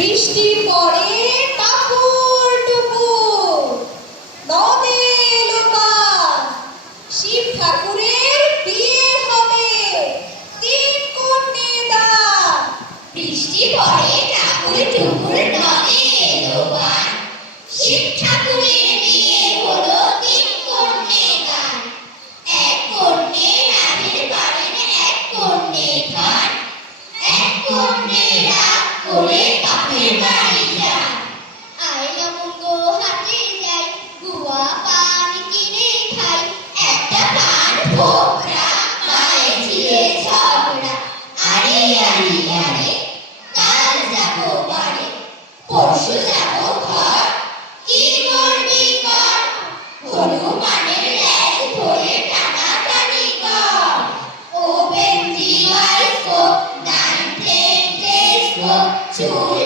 বৃষ্টি পড়ে টাপুর টুপুর, নদে এলো বান, শিব ঠাকুরের বিয়ে হবে, 3 কন্যে দান। বৃষ্টি পড়ে টাপুর টুপুর, নদে এলো বান, শিব ঠাকুরের বিয়ে হলো, 3 কন্যে দান। 1 কন্যে রাধের বাড়েন, 1 কন্যে খান, 1 কন্যে রাগ করে বাপের বাড়ি যান। আয়লা মুঙ্গো হাটে যাই, গুয়া পান কিনে খাই, একটা পান ফোকরা, মায়ের ঝিয়ে ঝগড়া। আরে আরে আরে, কাল যাবো বাড়ি, পরশু যাবো ঘর, কি করবি কর, হনুমানের লেজ ধরে টানাটানি কর। Open the eyes, 9, 10 days, চুল